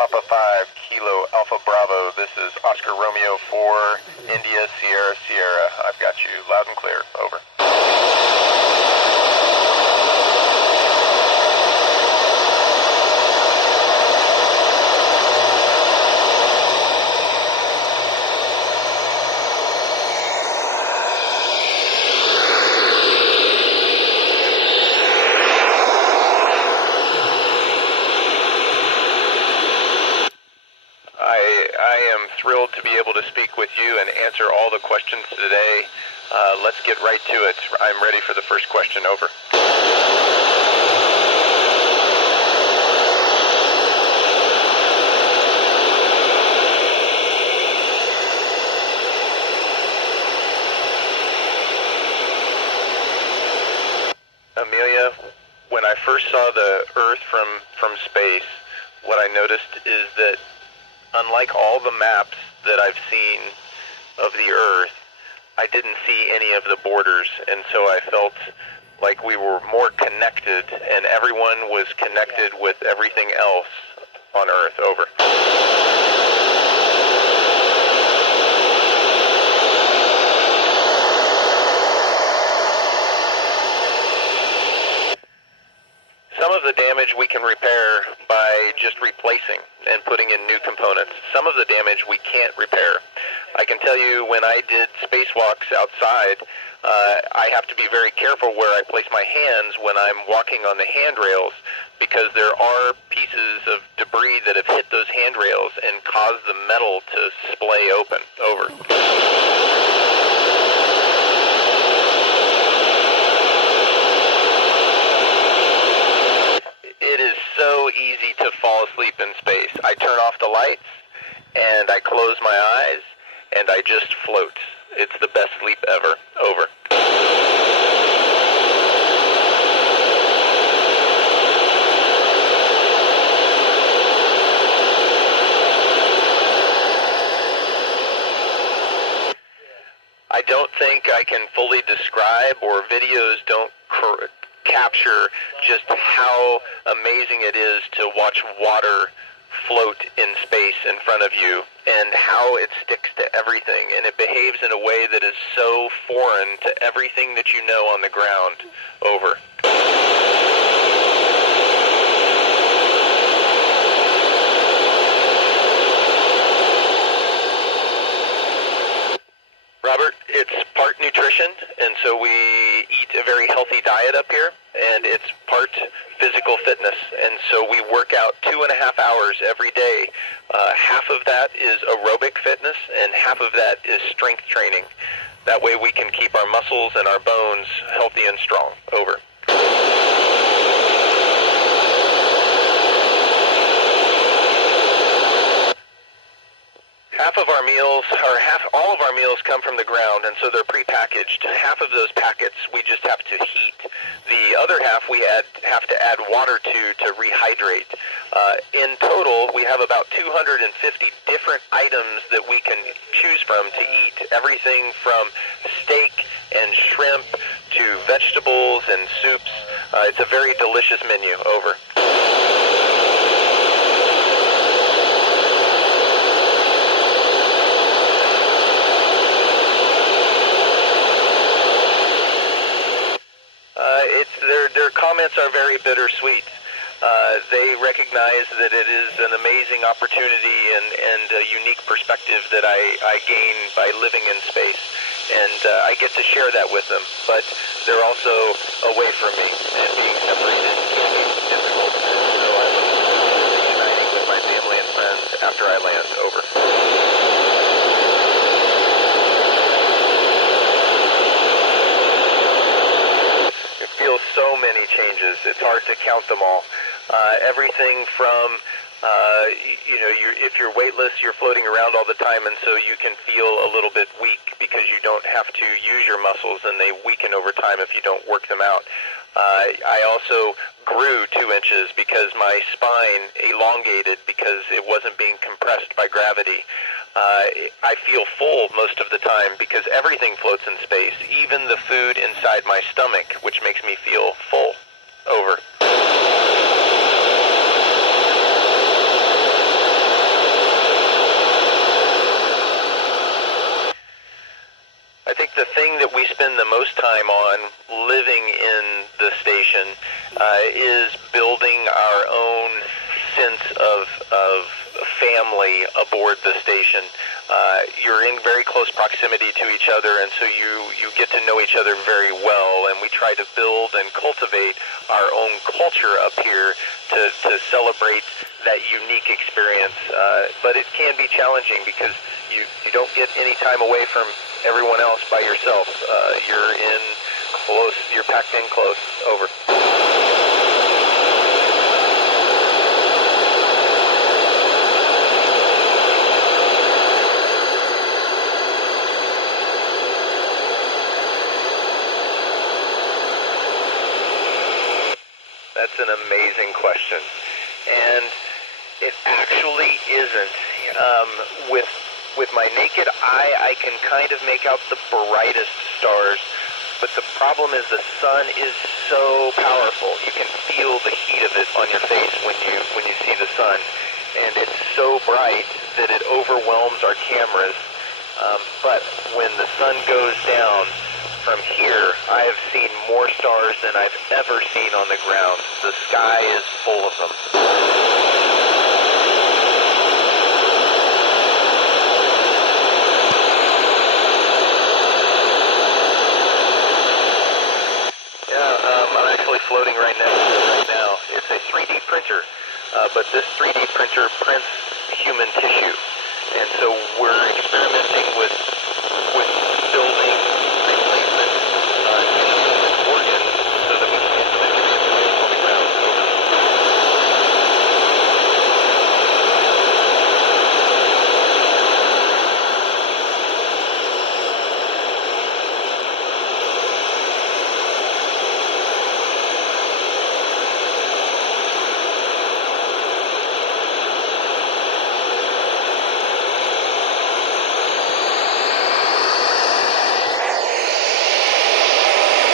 Papa 5, Kilo Alpha Bravo. This is Oscar Romeo 4, India Sierra Sierra. I've got you loud and clear. Over. I am thrilled to be able to speak with you and answer all the questions today. Let's get right to it. I'm ready for the first question. Over. Amelia, when I first saw the Earth from space, what I noticed is that unlike all the maps that I've seen of the Earth, I didn't see any of the borders, and so I felt like we were more connected, and everyone was connected with everything else on Earth. Over. Some of the damage we can repair by just replacing and putting in new components. Some of the damage we can't repair. I can tell you when I did spacewalks outside, I have to be very careful where I place my hands when I'm walking on the handrails, because there are pieces of debris that have hit those handrails and caused the metal to splay open. Over. It is so easy to fall asleep in space. I turn off the lights, and I close my eyes, and I just float. It's the best sleep ever. Over. I don't think I can fully describe, or videos don't capture just how amazing it is to watch water float in space in front of you, and how it sticks to everything, and it behaves in a way that is so foreign to everything that you know on the ground. Over. Robert, it's part nutrition, and so we eat a very healthy diet up here, and it's part physical fitness, and so we work out 2.5 hours every day. Half of that is aerobic fitness, and half of that is strength training. That way we can keep our muscles and our bones healthy and strong. Over. Half of our meals, or all of our meals come from the ground, and so they're prepackaged. Half of those packets we just have to heat. The other half we have to add water to rehydrate. In total, we have about 250 different items that we can choose from to eat. Everything from steak and shrimp to vegetables and soups. It's a very delicious menu. Over. Their comments are very bittersweet. They recognize that it is an amazing opportunity and a unique perspective that I gain by living in space, and I get to share that with them. But they're also away from me, and being separated is difficult. So I look forward to reuniting with my family and friends after I land. Over. So many changes. It's hard to count them all. Everything from, if you're weightless, you're floating around all the time, and so you can feel a little bit weak because you don't have to use your muscles, and they weaken over time if you don't work them out. I also grew 2 inches because my spine elongated because it wasn't being compressed by gravity. I feel full most of the time because everything floats in space, even the food inside my stomach, which makes me feel full. Over. we spend the most time on living in the station is building our own sense of family aboard the station. You're in very close proximity to each other, and so you get to know each other very well, and we try to build and cultivate our own culture up here to celebrate that unique experience. But it can be challenging because you don't get any time away from everyone else by yourself. You're in close, you're packed in close. Over. That's an amazing question, and it actually isn't. With my naked eye, I can kind of make out the brightest stars, but the problem is the sun is so powerful. You can feel the heat of it on your face when you see the sun, and it's so bright that it overwhelms our cameras. But when the sun goes down, from here, I have seen more stars than I've ever seen on the ground. The sky is full of them. I'm actually floating right now. It's a 3D printer, but this 3D printer prints human tissue. And so we're experimenting with